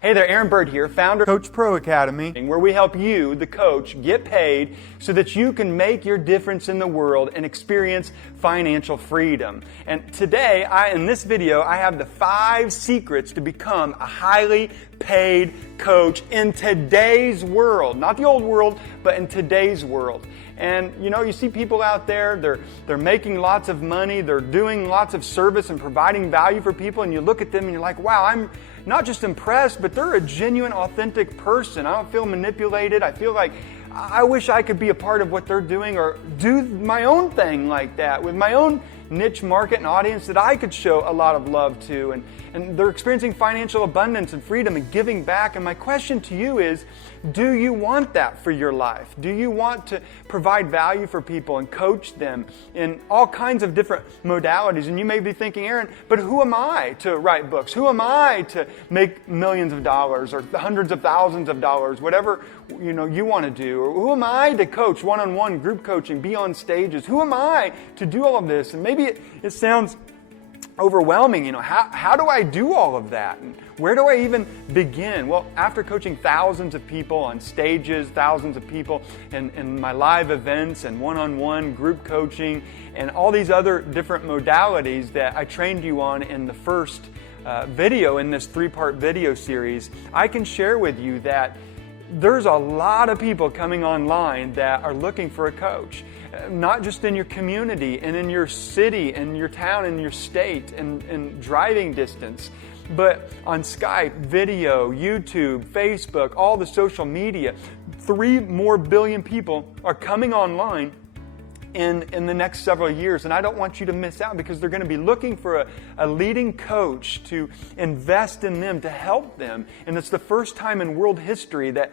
Hey there, Aaron Bird here, founder of Coach Pro Academy, where we help you, the coach, get paid so that you can make your difference in the world and experience financial freedom. And today, in this video, I have the 5 secrets to become a highly paid coach in today's world. Not the old world, but in today's world. And you see people out there, they're making lots of money, they're doing lots of service and providing value for people, and you look at them and you're like, wow, I'm not just impressed, but they're a genuine, authentic person. I don't feel manipulated. I feel like I wish I could be a part of what they're doing or do my own thing like that with my own niche market and audience that I could show a lot of love to. And they're experiencing financial abundance and freedom and giving back. And my question to you is, do you want that for your life? Do you want to provide value for people and coach them in all kinds of different modalities? And you may be thinking, Aaron, but who am I to write books? Who am I to make millions of dollars or hundreds of thousands of dollars, whatever you want to do? Or who am I to coach one-on-one group coaching, be on stages? Who am I to do all of this? And maybe it sounds overwhelming. How do I do all of that? And where do I even begin? Well, after coaching thousands of people on stages, thousands of people in my live events and one-on-one group coaching and all these other different modalities that I trained you on in the first video in this 3-part video series, I can share with you that there's a lot of people coming online that are looking for a coach. Not just in your community and in your city and your town and your state and driving distance, but on Skype, video, YouTube, Facebook, all the social media. 3 more billion people are coming online in the next several years, and I don't want you to miss out because they're going to be looking for a leading coach to invest in them, to help them. And it's the first time in world history that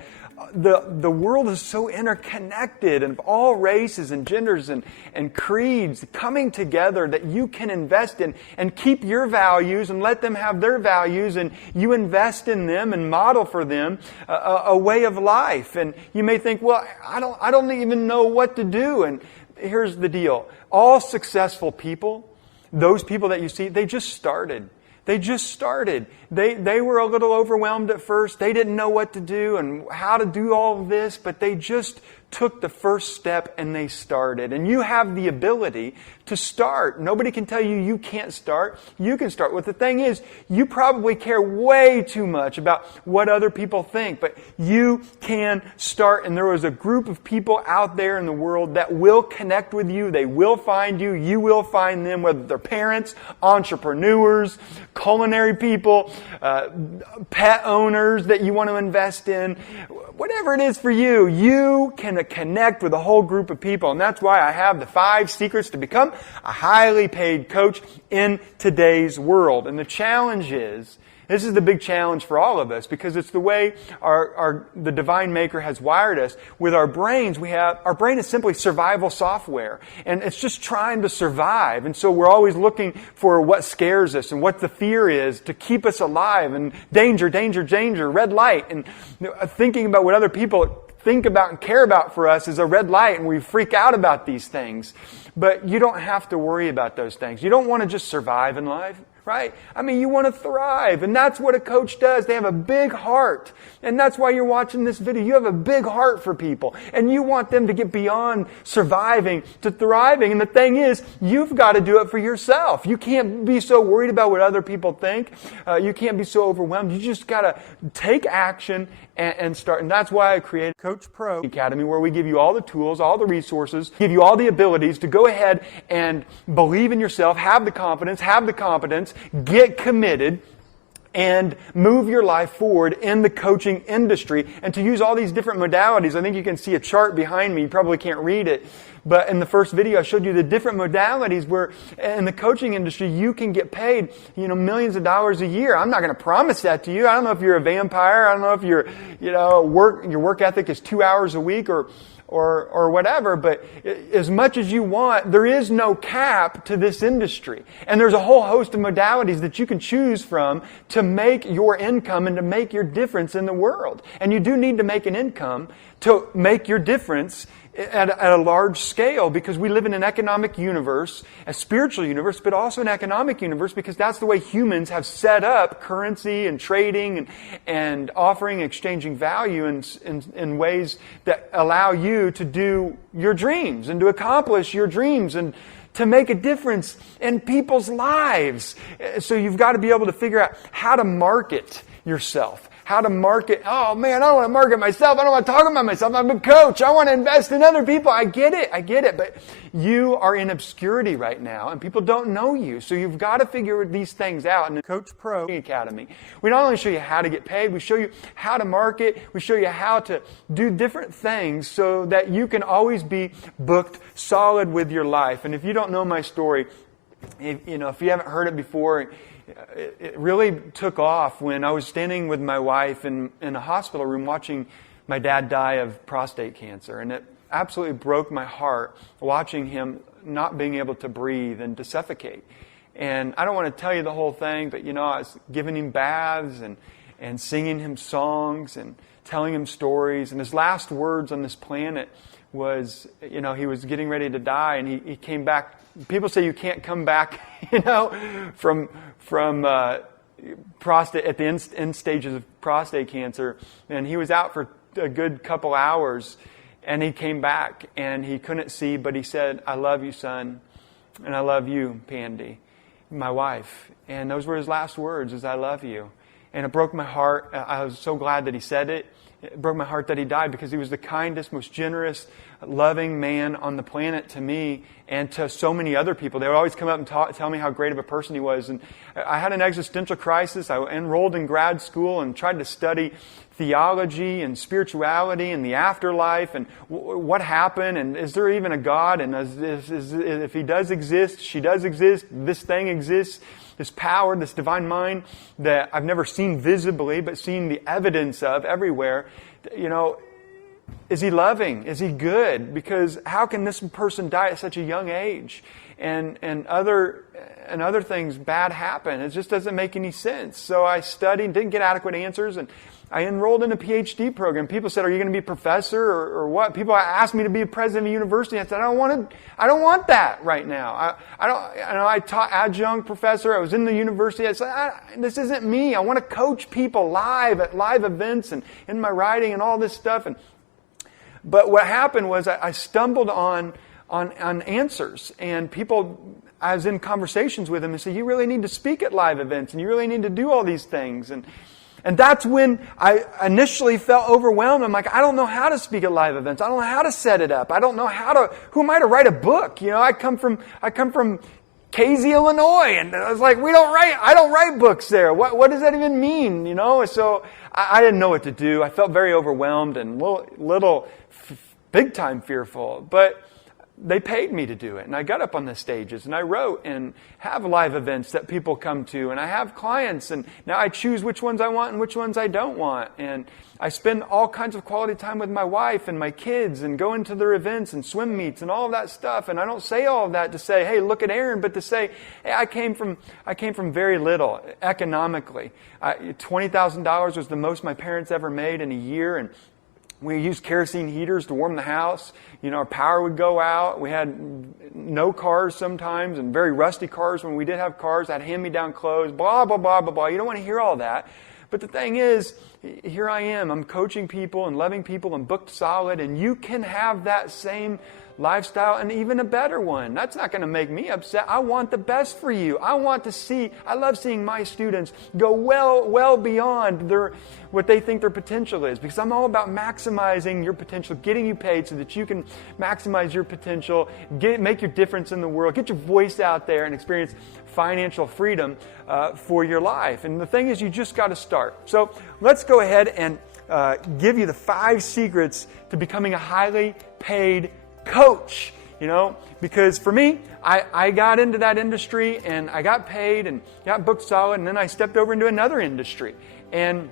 the world is so interconnected and all races and genders and creeds coming together that you can invest in and keep your values and let them have their values, and you invest in them and model for them a way of life. And you may think, well, I don't even know what to do. And here's the deal. All successful people, those people that you see, they just started. They just started. They were a little overwhelmed at first. They didn't know what to do and how to do all of this, but they just took the first step and they started. And you have the ability to start. Nobody can tell you you can't start. You can start. What the thing is, you probably care way too much about what other people think, but you can start. And there is a group of people out there in the world that will connect with you. They will find you. You will find them, whether they're parents, entrepreneurs, culinary people, pet owners that you want to invest in. Whatever it is for you, you can connect with a whole group of people. And that's why I have the 5 secrets to become a highly paid coach in today's world. And the challenge is, this is the big challenge for all of us because it's the way the divine maker has wired us. With our brains, our brain is simply survival software. And it's just trying to survive. And so we're always looking for what scares us and what the fear is to keep us alive. And danger, danger, danger, red light. And thinking about what other people think about and care about for us is a red light, and we freak out about these things. But you don't have to worry about those things. You don't want to just survive in life, right? I mean, you want to thrive, and that's what a coach does. They have a big heart, and that's why you're watching this video. You have a big heart for people, and you want them to get beyond surviving to thriving. And the thing is, you've got to do it for yourself. You can't be so worried about what other people think. You can't be so overwhelmed. You just got to take action and start. And that's why I created Coach Pro Academy, where we give you all the tools, all the resources, give you all the abilities to go ahead and believe in yourself, have the confidence, have the competence, get committed, and move your life forward in the coaching industry, and to use all these different modalities. I think you can see a chart behind me. You probably can't read it. But in the first video, I showed you the different modalities where in the coaching industry, you can get paid, millions of dollars a year. I'm not going to promise that to you. I don't know if you're a vampire. I don't know if your work ethic is 2 hours a week or whatever, but as much as you want, there is no cap to this industry. And there's a whole host of modalities that you can choose from to make your income and to make your difference in the world. And you do need to make an income to make your difference at a large scale, because we live in an economic universe, a spiritual universe, but also an economic universe, because that's the way humans have set up currency and trading and offering, exchanging value in ways that allow you to do your dreams and to accomplish your dreams and to make a difference in people's lives. So you've got to be able to figure out how to market yourself. How to market. Oh man, I don't want to market myself. I don't want to talk about myself. I'm a coach. I want to invest in other people. I get it. But you are in obscurity right now and people don't know you. So you've got to figure these things out. In the Coach Pro Academy, we not only show you how to get paid, we show you how to market. We show you how to do different things so that you can always be booked solid with your life. And if you don't know my story, if you haven't heard it before, it really took off when I was standing with my wife in a hospital room watching my dad die of prostate cancer. And it absolutely broke my heart watching him not being able to breathe and to suffocate. And I don't want to tell you the whole thing, but I was giving him baths and singing him songs and telling him stories. And his last words on this planet was, he was getting ready to die, and he came back. People say you can't come back, from prostate at the end stages of prostate cancer. And he was out for a good couple hours, and he came back, and he couldn't see, but he said, "I love you, son, and I love you, Pandy, my wife." And those were his last words, is "I love you." And it broke my heart. I was so glad that he said it. It broke my heart that he died, because he was the kindest, most generous, loving man on the planet to me and to so many other people. They would always come up and tell me how great of a person he was. And I had an existential crisis. I enrolled in grad school and tried to study theology and spirituality and the afterlife and what happened, and is there even a God, and if he does exist, she does exist, this thing exists, this power, this divine mind that I've never seen visibly but seen the evidence of everywhere. Is he loving? Is he good? Because how can this person die at such a young age? And other things bad happen. It just doesn't make any sense. So I studied, didn't get adequate answers, and I enrolled in a PhD program. People said, "Are you going to be a professor or what?" People asked me to be a president of a university. I said, "I don't want that right now. I taught adjunct professor. I was in the university. I said, this isn't me. I want to coach people live at live events and in my writing and all this stuff." But what happened was I stumbled on answers, and people, I was in conversations with them and said, "You really need to speak at live events, and you really need to do all these things." And that's when I initially felt overwhelmed. I'm like, I don't know how to speak at live events. I don't know how to set it up. I don't know who am I to write a book? I come from Casey, Illinois, and I was like, I don't write books there. What does that even mean? So I didn't know what to do. I felt very overwhelmed and big time fearful, but they paid me to do it. And I got up on the stages and I wrote and have live events that people come to, and I have clients, and now I choose which ones I want and which ones I don't want. And I spend all kinds of quality time with my wife and my kids and go into their events and swim meets and all of that stuff. And I don't say all of that to say, "Hey, look at Aaron," but to say, "Hey, I came from very little economically. $20,000 was the most my parents ever made in a year, and we used kerosene heaters to warm the house. Our power would go out. We had no cars sometimes, and very rusty cars when we did have cars. I had hand-me-down clothes, blah, blah, blah, blah, blah." You don't want to hear all that. But the thing is, here I am. I'm coaching people and loving people and booked solid, and you can have that same lifestyle and even a better one. That's not going to make me upset. I want the best for you. I love seeing my students go well beyond what they think their potential is, because I'm all about maximizing your potential, getting you paid so that you can maximize your potential, make your difference in the world, get your voice out there and experience financial freedom for your life. And the thing is, you just got to start. So let's go ahead and give you the 5 secrets to becoming a highly paid coach. Because for me, I got into that industry and I got paid and got booked solid, and then I stepped over into another industry and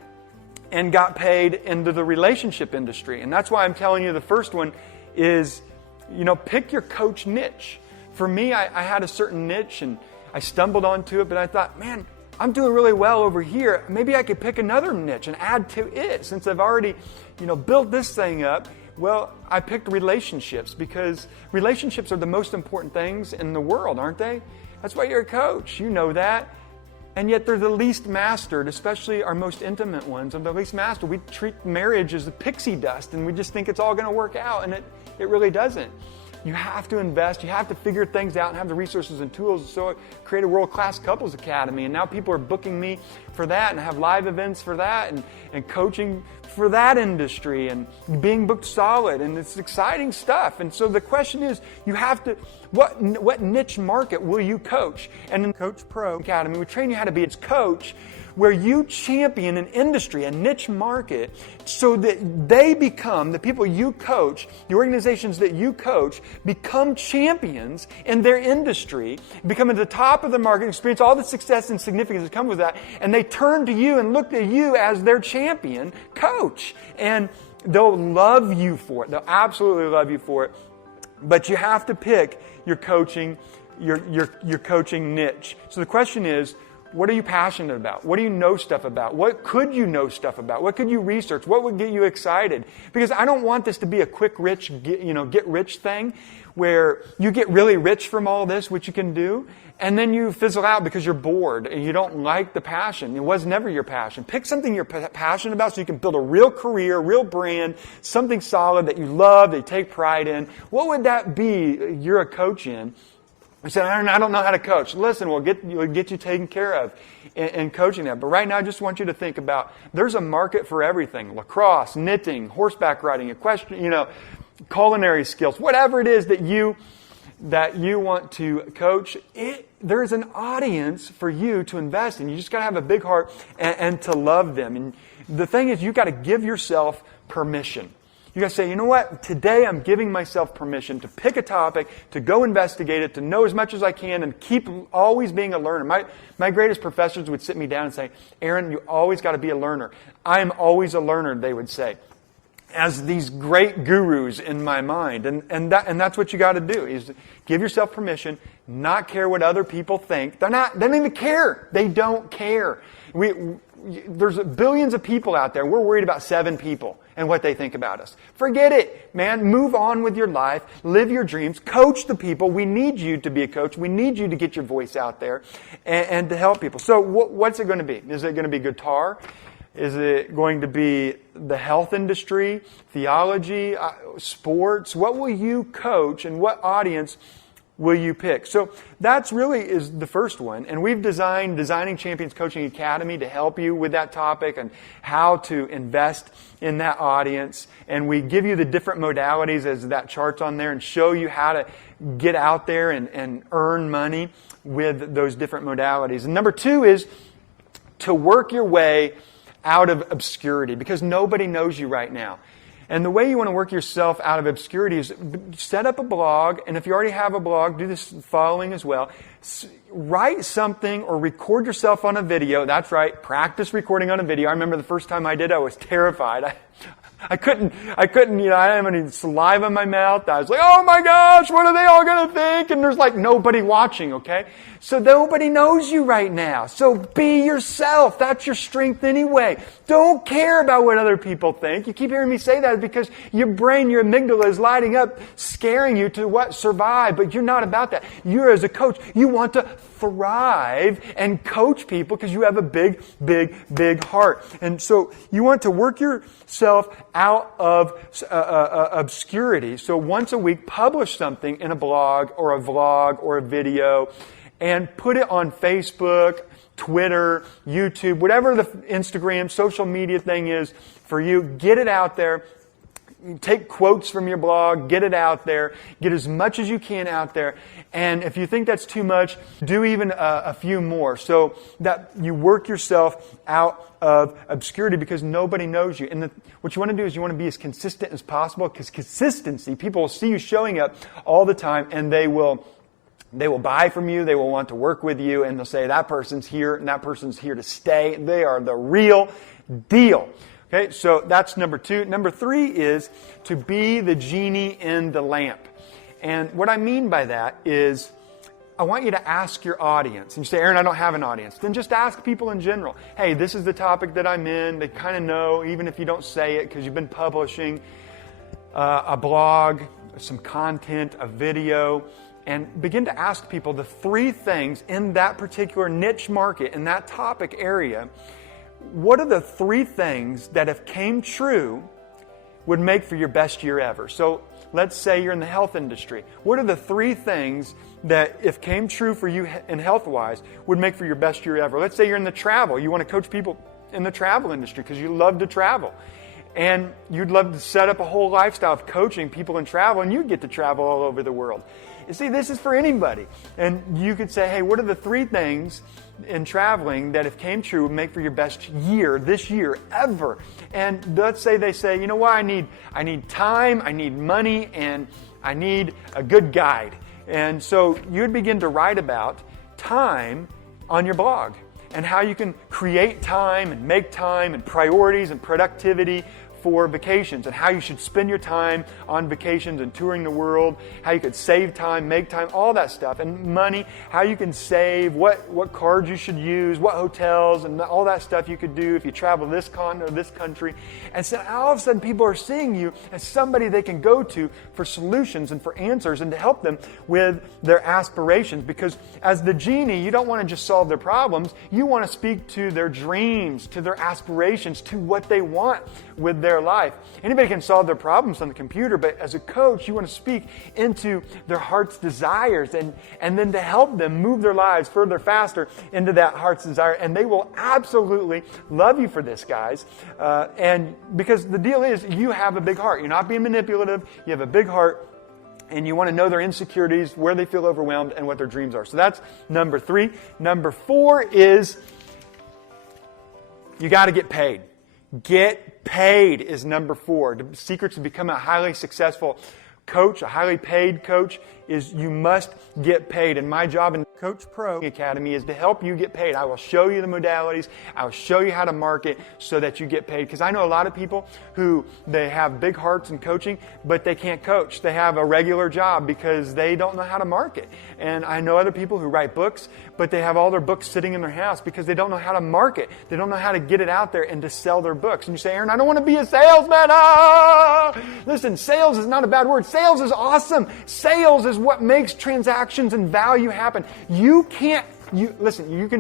got paid into the relationship industry. And that's why I'm telling you the first one is, pick your coach niche. For me, I had a certain niche and I stumbled onto it, but I thought, man, I'm doing really well over here. Maybe I could pick another niche and add to it, since I've already, built this thing up. Well, I picked relationships because relationships are the most important things in the world, aren't they? That's why you're a coach. You know that. And yet they're the least mastered, especially our most intimate ones are the least mastered. We treat marriage as the pixie dust and we just think it's all going to work out, and it really doesn't. You have to invest. You have to figure things out and have the resources and tools. So I created a world-class couples academy, and now people are booking me for that, and I have live events for that, and coaching for that industry, and being booked solid, and it's exciting stuff. And so the question is, you have to, what niche market will you coach? And in Coach Pro Academy, we train you how to be its coach, where you champion an industry, a niche market, so that they become, the people you coach, the organizations that you coach, become champions in their industry, become at the top of the market, experience all the success and significance that comes with that, and they turn to you and look to you as their champion coach. And they'll love you for it. They'll absolutely love you for it. But you have to pick your coaching, your coaching niche. So the question is, what are you passionate about? What do you know stuff about? What could you know stuff about? What could you research? What would get you excited? Because I don't want this to be a quick get rich thing where you get really rich from all this, which you can do, and then you fizzle out because you're bored and you don't like the passion. It was never your passion. Pick something you're passionate about so you can build a real career, real brand, something solid that you love, that you take pride in. What would that be you're a coach in? I said, I don't know how to coach. Listen, we'll get you taken care of in coaching that. But right now, I just want you to think about, there's a market for everything. Lacrosse, knitting, horseback riding, equestrian, culinary skills, whatever it is that you want to coach, there's an audience for you to invest in. You just got to have a big heart and to love them. And the thing is, you got to give yourself permission. You got to say, you know what? Today I'm giving myself permission to pick a topic, to go investigate it, to know as much as I can, and keep always being a learner. My greatest professors would sit me down and say, Aaron, you always got to be a learner. I am always a learner, they would say, as these great gurus in my mind. And that's what you got to do, is give yourself permission, not care what other people think. They don't even care. They don't care. There's billions of people out there. We're worried about 7 people and what they think about us. Forget it, man. Move on with your life. Live your dreams. Coach the people. We need you to be a coach. We need you to get your voice out there and to help people. So what's it going to be? Is it going to be guitar? Is it going to be the health industry, theology, sports? What will you coach, and what audience will you pick? So that's really is the first one. And we've designed Designing Champions Coaching Academy to help you with that topic and how to invest in that audience. And we give you the different modalities as that chart's on there and show you how to get out there and earn money with those different modalities. And number 2 is to work your way out of obscurity, because nobody knows you right now. And the way you want to work yourself out of obscurity is set up a blog, and if you already have a blog, do this following as well. Write something or record yourself on a video. That's right, practice recording on a video. I remember the first time I did, I was terrified. I couldn't, I didn't have any saliva in my mouth. I was like, oh my gosh, what are they all going to think? And there's like nobody watching, okay? So nobody knows you right now. So be yourself. That's your strength anyway. Don't care about what other people think. You keep hearing me say that because your brain, your amygdala is lighting up, scaring you to survive. But you're not about that. You're, as a coach, you want to thrive and coach people because you have a big, big, big heart. And so you want to work yourself out of obscurity. So once a week, publish something in a blog or a vlog or a video and put it on Facebook, Twitter, YouTube, whatever the Instagram, social media thing is for you. Get it out there. Take quotes from your blog, get it out there, get as much as you can out there. And if you think that's too much, do even a few more so that you work yourself out of obscurity because nobody knows you. And what you want to do is you want to be as consistent as possible, because consistency, people will see you showing up all the time and they will buy from you, they will want to work with you, and they'll say that person's here and that person's here to stay. They are the real deal. Okay, so that's number 2. Number 3 is to be the genie in the lamp. And what I mean by that is I want you to ask your audience. And you say, Aaron, I don't have an audience. Then just ask people in general. Hey, this is the topic that I'm in. They kind of know, even if you don't say it because you've been publishing. a blog, some content, a video, and begin to ask people the 3 things in that particular niche market, in that topic area. What are the 3 things that, if came true, would make for your best year ever? So let's say you're in the health industry. What are the 3 things that, if came true for you in health-wise, would make for your best year ever? Let's say you're in the travel. You want to coach people in the travel industry because you love to travel. And you'd love to set up a whole lifestyle of coaching people in travel, and you'd get to travel all over the world. You see, this is for anybody. And you could say, hey, what are the 3 things in traveling that, if came true, would make for your best year, this year, ever? And let's say they say, you know what, I need time, I need money, and I need a good guide. And so you'd begin to write about time on your blog and how you can create time and make time and priorities and productivity for vacations, and how you should spend your time on vacations and touring the world, how you could save time, make time, all that stuff, and money, how you can save, what cards you should use, what hotels, and all that stuff you could do if you travel this continent or this country. And so all of a sudden people are seeing you as somebody they can go to for solutions and for answers and to help them with their aspirations. Because as the genie, you don't want to just solve their problems, you want to speak to their dreams, to their aspirations, to what they want with their life. Anybody can solve their problems on the computer, but as a coach, you want to speak into their heart's desires and then to help them move their lives further, faster into that heart's desire. And they will absolutely love you for this, guys. And because the deal is, you have a big heart. You're not being manipulative. You have a big heart. And you want to know their insecurities, where they feel overwhelmed, and what their dreams are. So that's number 3. Number 4 is you got to get paid. Get paid is number 4. The secret to become a highly successful coach, a highly paid coach, is you must get paid. And my job in Coach Pro Academy is to help you get paid. I will show you the modalities. I will show you how to market so that you get paid. Because I know a lot of people who, they have big hearts in coaching, but they can't coach. They have a regular job because they don't know how to market. And I know other people who write books, but they have all their books sitting in their house because they don't know how to market. They don't know how to get it out there and to sell their books. And you say, Aaron, I don't want to be a salesman. Listen, sales is not a bad word. Sales is awesome. Sales is what makes transactions and value happen. You can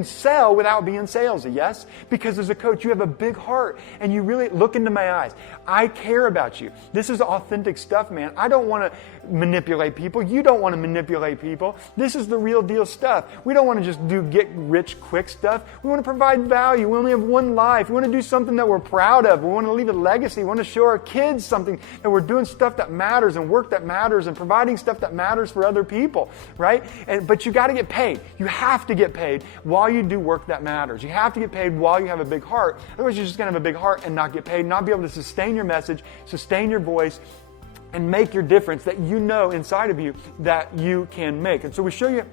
sell without being salesy, yes? Because as a coach, you have a big heart and you really look into my eyes. I care about you. This is authentic stuff, man. I don't want to manipulate people. You don't want to manipulate people. This is the real deal stuff. We don't want to just do get rich quick stuff. We want to provide value. We only have one life. We want to do something that we're proud of. We want to leave a legacy. We want to show our kids something that we're doing stuff that matters and work that matters and providing stuff that matters for other people, right? But you got to get paid. You have to get paid while you do work that matters. You have to get paid while you have a big heart. Otherwise, you're just going to have a big heart and not get paid, not be able to sustain your message, sustain your voice, and make your difference that you know inside of you that you can make. And so we show you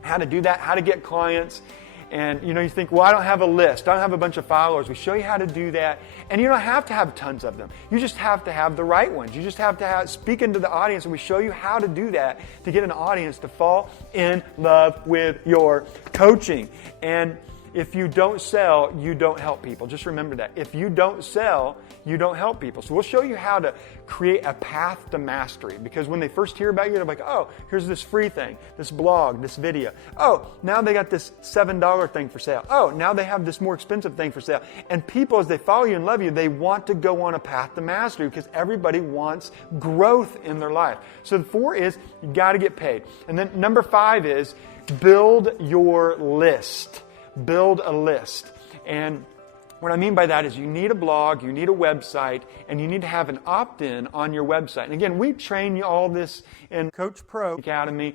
how to do that, how to get clients. And you think, well, I don't have a list. I don't have a bunch of followers. We show you how to do that. And you don't have to have tons of them. You just have to have the right ones. You just have to speak into the audience, and we show you how to do that to get an audience to fall in love with your coaching. And if you don't sell, you don't help people. Just remember that. If you don't sell, you don't help people. So we'll show you how to create a path to mastery. Because when they first hear about you, they're like, oh, here's this free thing, this blog, this video. Oh, now they got this $7 thing for sale. Oh, now they have this more expensive thing for sale. And people, as they follow you and love you, they want to go on a path to mastery because everybody wants growth in their life. So the 4 is you got to get paid. And then number 5 is build your list. Build a list. And what I mean by that is you need a blog, you need a website, and you need to have an opt-in on your website. And again, we train you all this in Coach Pro Academy.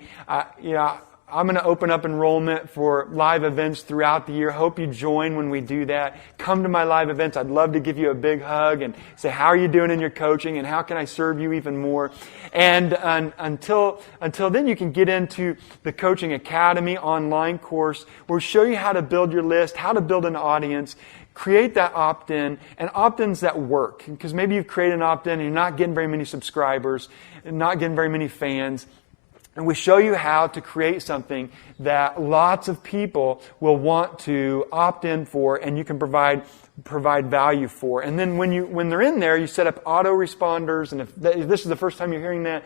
I'm going to open up enrollment for live events throughout the year. Hope you join when we do that. Come to my live events. I'd love to give you a big hug and say, how are you doing in your coaching and how can I serve you even more? And until then, you can get into the Coaching Academy online course where we show you how to build your list, how to build an audience, create that opt-in, and opt-ins that work. Because maybe you've created an opt-in and you're not getting very many subscribers and not getting very many fans. And we show you how to create something that lots of people will want to opt in for, and you can provide provide value for. And then when they're in there, you set up autoresponders. And if this is the first time you're hearing that,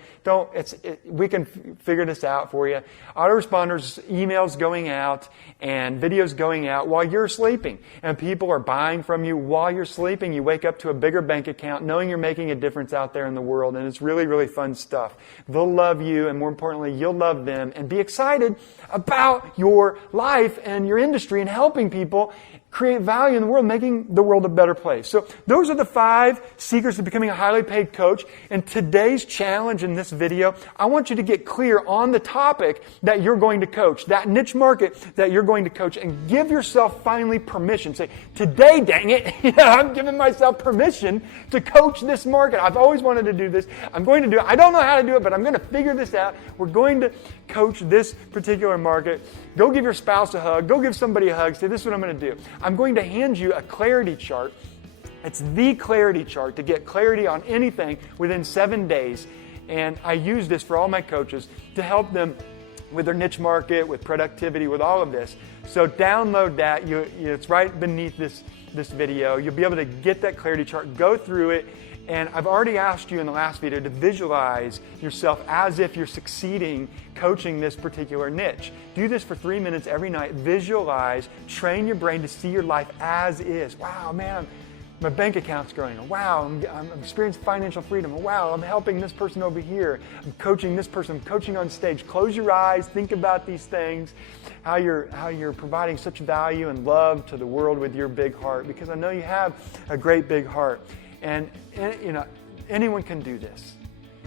we can figure this out for you. Autoresponders, emails going out and videos going out while you're sleeping. And people are buying from you while you're sleeping. You wake up to a bigger bank account knowing you're making a difference out there in the world. And it's really, really fun stuff. They'll love you, and more importantly, you'll love them. And be excited about your life and your industry and helping people create value in the world, making the world a better place. So those are the 5 secrets to becoming a highly paid coach. And today's challenge in this video, I want you to get clear on the topic that you're going to coach, that niche market that you're going to coach, and give yourself finally permission. Say, today, dang it, I'm giving myself permission to coach this market. I've always wanted to do this. I'm going to do it. I don't know how to do it, but I'm going to figure this out. We're going to coach this particular market. Go give your spouse a hug. Go give somebody a hug. Say, this is what I'm going to do. I'm going to hand you a clarity chart. It's the clarity chart to get clarity on anything within 7 days. And I use this for all my coaches to help them with their niche market, with productivity, with all of this. So download that. It's right beneath this video. You'll be able to get that clarity chart, go through it. And I've already asked you in the last video to visualize yourself as if you're succeeding coaching this particular niche. Do this for 3 minutes every night. Visualize, train your brain to see your life as is. Wow, man, my bank account's growing. Wow, I'm experiencing financial freedom. Wow, I'm helping this person over here. I'm coaching this person. I'm coaching on stage. Close your eyes. Think about these things, how you're providing such value and love to the world with your big heart, because I know you have a great big heart. And anyone can do this.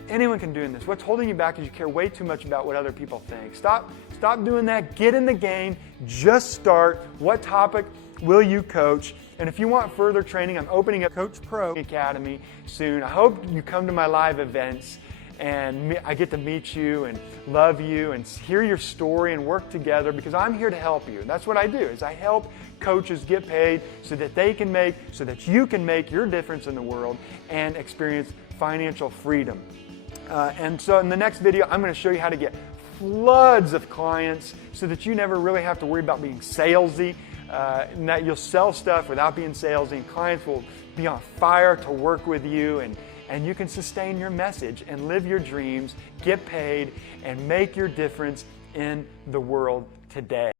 Anyone can do this. What's holding you back is you care way too much about what other people think. Stop doing that. Get in the game. Just start. What topic will you coach? And if you want further training, I'm opening up Coach Pro Academy soon. I hope you come to my live events and I get to meet you and love you and hear your story and work together, because I'm here to help you. That's what I do, is I help coaches get paid so that you can make your difference in the world and experience financial freedom. And so in the next video, I'm going to show you how to get floods of clients so that you never really have to worry about being salesy, and that you'll sell stuff without being salesy, and clients will be on fire to work with you, and you can sustain your message and live your dreams, get paid, and make your difference in the world today.